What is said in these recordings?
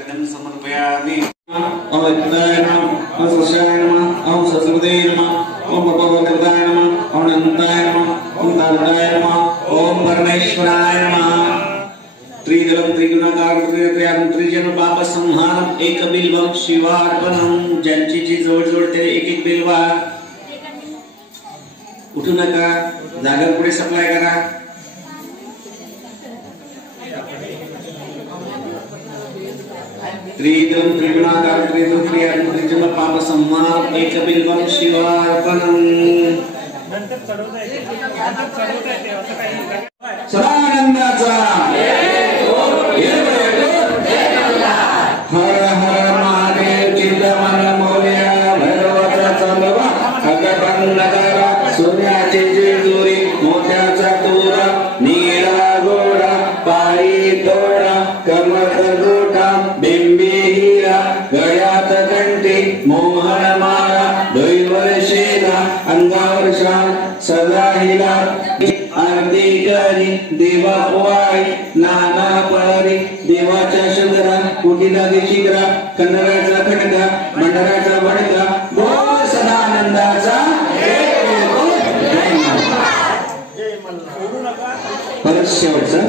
नैवेद्यं समर्पयामि। ओम विद्याय नमः, ओम सस्याय नमः, ओम सरस्वती नमः, ओम भगवताय नमः, ओम अनंताय नमः, ओम तारकाय नमः, ओम परमेश्वराय नमः। त्रिदलं त्रिगुणाकारं त्रित्रयं त्रिजन पाप संहारं एक बिल्वं शिवार्पणं। ज्यांची जी जवळ ते एक एक बिल्वा उठू नका, जागा पुढे सप्लाय करा। त्रिदलं त्रिगुणाकारं त्रित्रयं त्रिजन पाप संहारं एक बिल्वं शिवार्पणं। सदानंदाचा हर हर महादेव चिंतामण मोरया भैरवाचा चालवा खगपंडकारा सूर्याचे जेजुरी मोत्याचा तोरा नीला गोडा पायी तोडा कमळ गोटा बिंबी हिरा गळ्यात घंटी मोहन माळा डोईवर शेला अंगावर शाल सदा हिला आरती करी देवा ओवाळी नाना पळरी देवाच्या शंकरा कुटीला शिखरा कन्नडाचा खडका मंडळाचा बडका बोल सदानंदाचा परत शेवटचा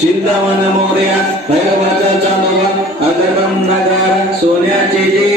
चिंतामण मोरया भैरवाचा चांदोबा अगरबम नगारा सोन्याचे जे